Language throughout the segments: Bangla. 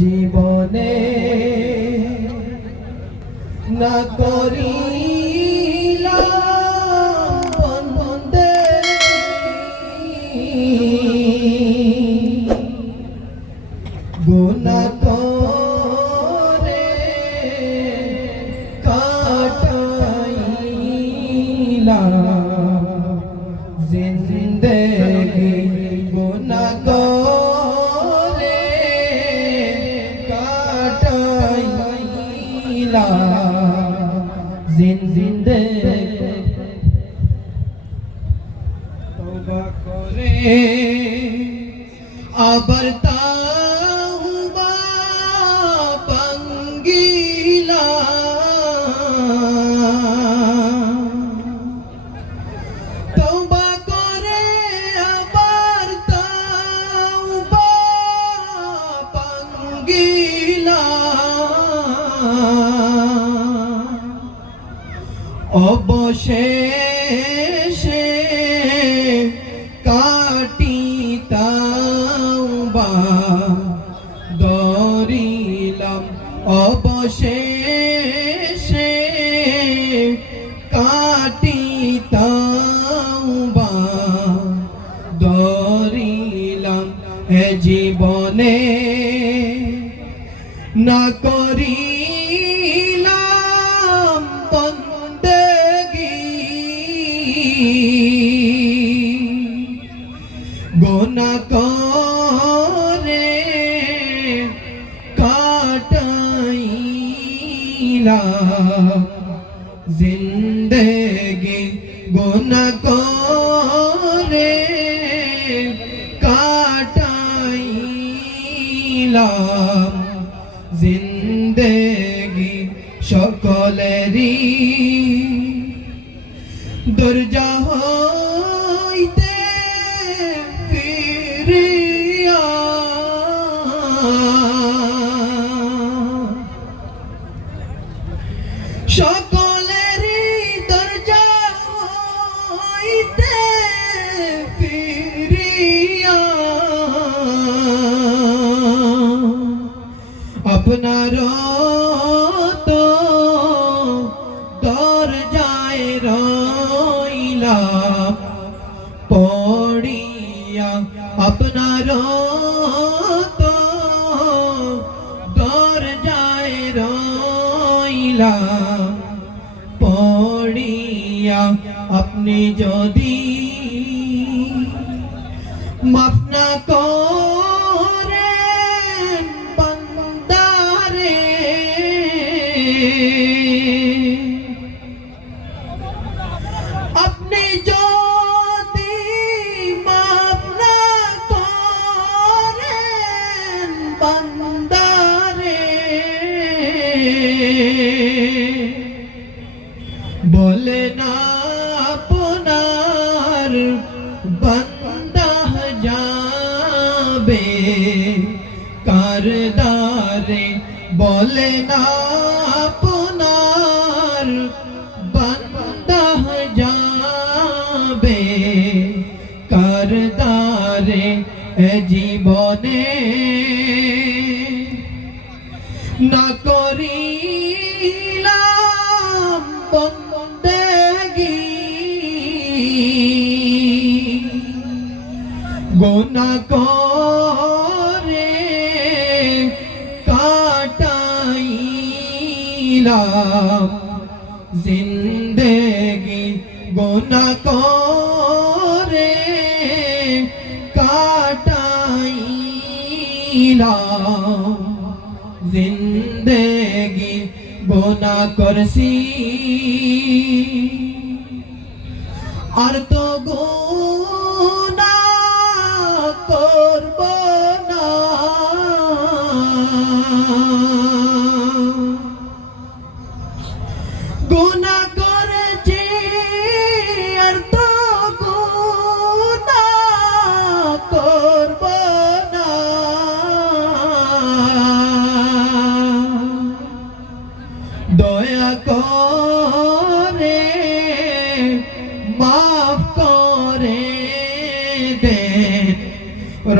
জীবনে না করি বন্দেগী। গুনাহ কাটাইলাম জিন্দেগি অবশেষে কাটিতাম দরিলাম অবশেষে কাটিতাম দরিলাম হে জীবনে না করিলাম গোনা করে কাটাইলাম জিন্দেগি গোনা করে কাটাইলাম দরজা হইতে ফিরিয়া। সকলেরই দরজা হইতে ফিরিয়া। আপনার রইলাম পড়িয়া আপনি যদি মাফ না করেন বান্দারে আপনি যদি মাফ না করেন বান্দারে না জীবনে। না করিলাম বন্দেগী। গোনা করে কাটাইলাম জিন্দেগি গোনা করে কাটাইলাম। জিন্দেগি গোনা করছি। আর তো গোনা করব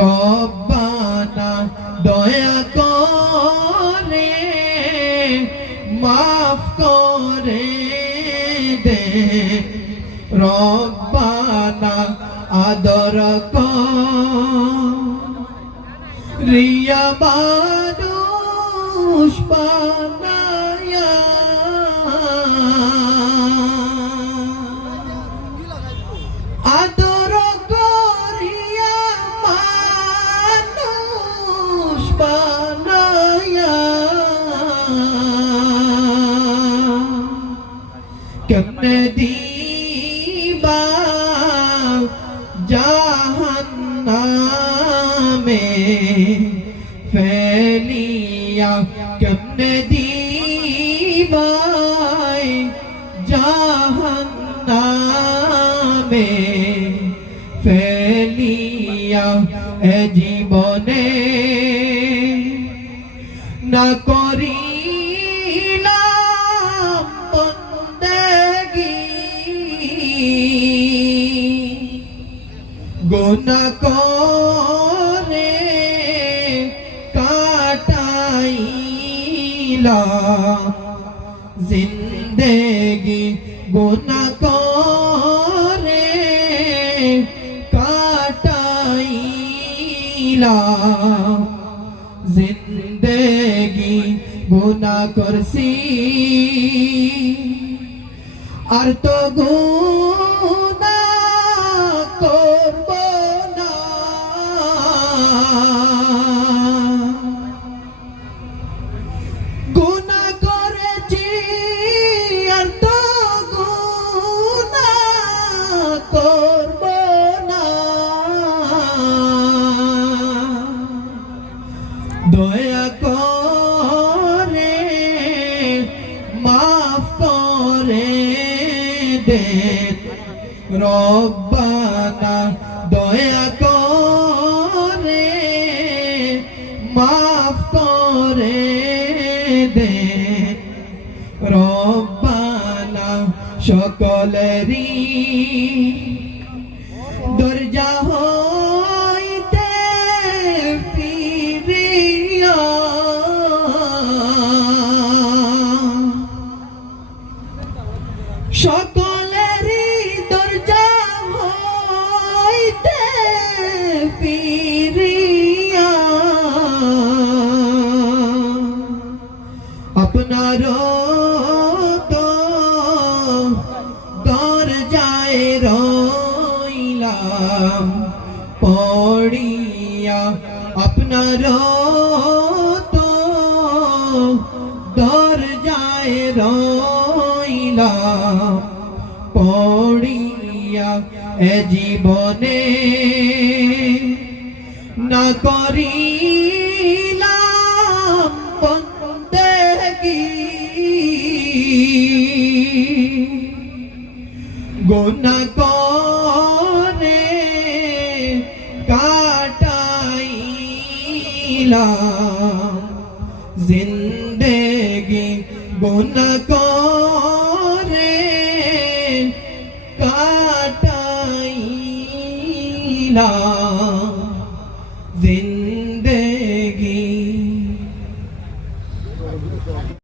রব্বানা দয়া করে মাফ করে দে। রব্বানা আদর রিয়া বানুষ বানা বানায়া। কেমনে দিবা জাহান্নামে ফেলিয়া? কেমনে দিবাই জাহান্নামে ফেলিয়া? এ জীবনে না বন্দেগি। গোনা করে কাটাইলা জিন্দেগি। গোনা করে কাটাইলা করছি। আর তো গুনা রব্বানা দয়া করে মাফ করে দে। রব্বানা সকলেরই আপনার তো দরজায় রইলাম পড়িয়া এ জীবনে না করিলাম বন্দেগি গুনা কাটাইলাম জিন্দেগি গুনা করে কাটাইলাম